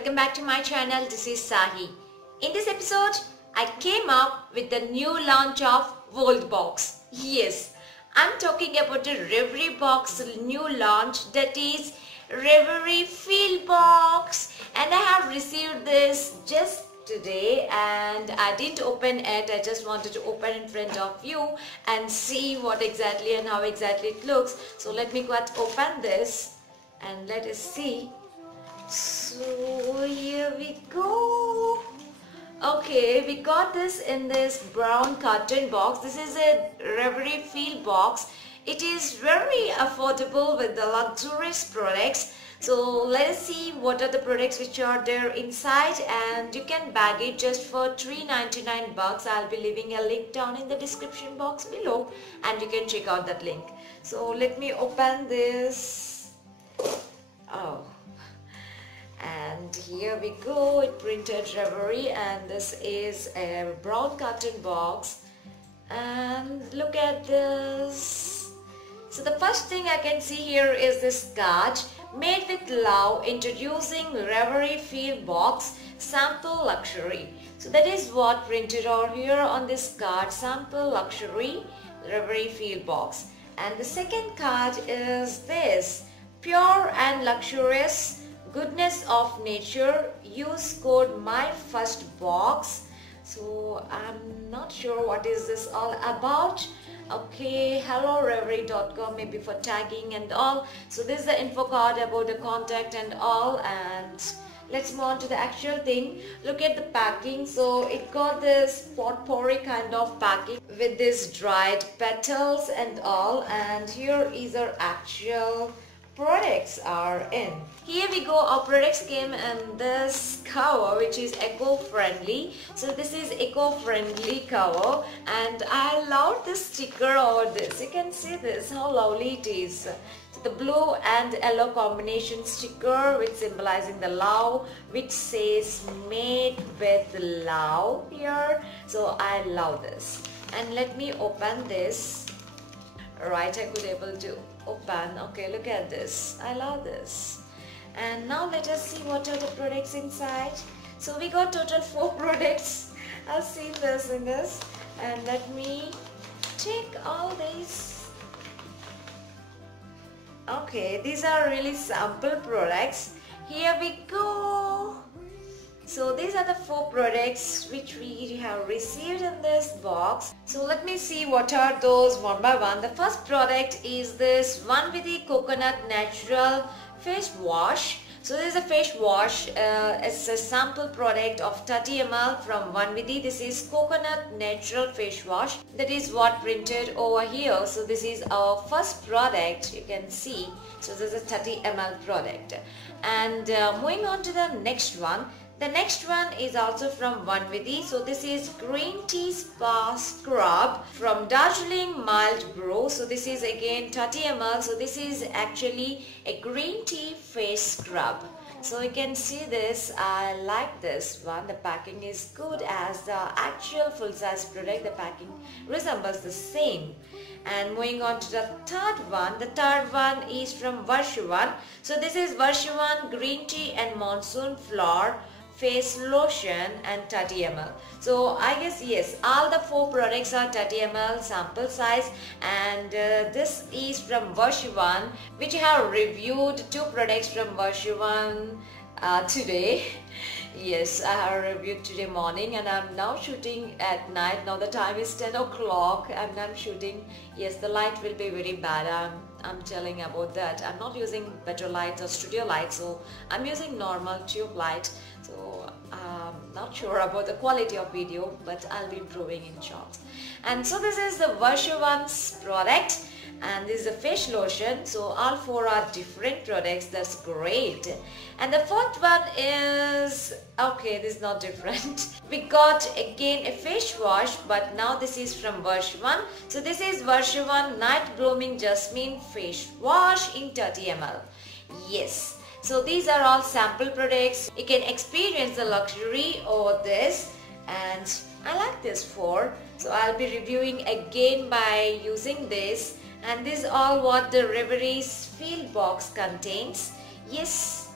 welcome back to my channel. This is Sahi. In this episode, I came up with the new launch of Voltbox. Yes, I'm talking about the Reverie Box new launch, that is Reverie Feel Box, and I have received this just today and I didn't open it. I just wanted to open in front of you and see what exactly and how exactly it looks. So let me open this and let us see. So here we go. Okay, we got this in this brown carton box. This is a Reverie Feel Box. It is very affordable with the luxurious products. So let us see what are the products which are there inside, and you can bag it just for $3.99. I'll be leaving a link down in the description box below and you can check out that link. So let me open this. Oh. And here we go, it printed Reverie, and this is a brown carton box, and look at this. So the first thing I can see here is this card, made with love, introducing Reverie Feel Box Sample Luxury. So that is what printed out here on this card, Sample Luxury Reverie Feel Box. And the second card is this, Pure and Luxurious Goodness of Nature, use code MYFIRSTBOX. So I'm not sure what is this all about. Okay, helloreverie.com, maybe for tagging and all. So this is the info card about the contact and all, and let's move on to the actual thing. Look at the packing. So it got this potpourri kind of packing with this dried petals and all, and here is our actual products are in. Here we go, our products came in this cover which is eco-friendly. So this is eco-friendly cover, and I love this sticker over this. You can see this, how lovely it is. So the blue and yellow combination sticker which symbolizing the love, which says made with love here. So I love this, and let me open this. Right, I could able to open. Okay, look at this. I love this. And now let us see what are the products inside. So we got total 4 products. I'll see this in this, and let me take all these. Okay, these are really sample products. Here we go. So these are the 4 products which we have received in this box. So let me see what are those one by one. The first product is this One with the Coconut Natural Face Wash. So this is a face wash. It's a sample product of 30 ml from One with the. This is Coconut Natural Face Wash. That is what printed over here. So this is our first product, you can see. So this is a 30 ml product. And moving on to the next one. The next one is also from One with the. So this is Green Tea Spa Scrub from Darjeeling Mild Brew. So this is again 30 ml. So this is actually a green tea face scrub. So you can see this. I like this one. The packing is good as the actual full-size product. The packing resembles the same. And moving on to the third one. The third one is from Varshavan. So this is Varshavan Green Tea and Monsoon Flower Face Lotion and 30 ml. So I guess yes, all the 4 products are 30 ml sample size, and this is from Varshavan, which I have reviewed 2 products from Varshavan today. Yes, I have reviewed today morning, and I'm now shooting at night. Now the time is 10 o'clock and I'm shooting. Yes, the light will be very bad. I'm telling about that. I'm not using better lights or studio lights, so I'm using normal tube light. So I'm not sure about the quality of video, but I'll be improving in short. And so this is the Varshavan's product, and this is a face lotion. So all 4 are different products. That's great. And the fourth one is, okay, this is not different. We got again a face wash, but now this is from Varshavan. So this is Varshavan Night Blooming Jasmine Face Wash in 30 ml. Yes. So these are all sample products. You can experience the luxury over this, and I like this 4. So I'll be reviewing again by using this, and this is all what the Reverie's Feel Box contains. Yes,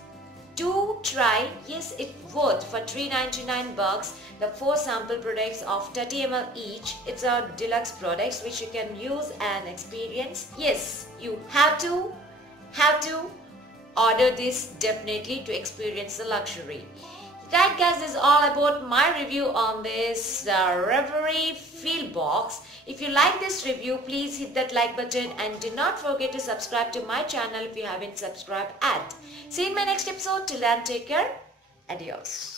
Do try. Yes, it's worth for $399 the 4 sample products of 30 ml each. It's a deluxe products which you can use and experience. Yes, you have to order this definitely to experience the luxury. Right guys, this is all about my review on this Reverie Feel Box. If you like this review, please hit that like button and do not forget to subscribe to my channel if you haven't subscribed yet. See you in my next episode. Till then, take care. Adios.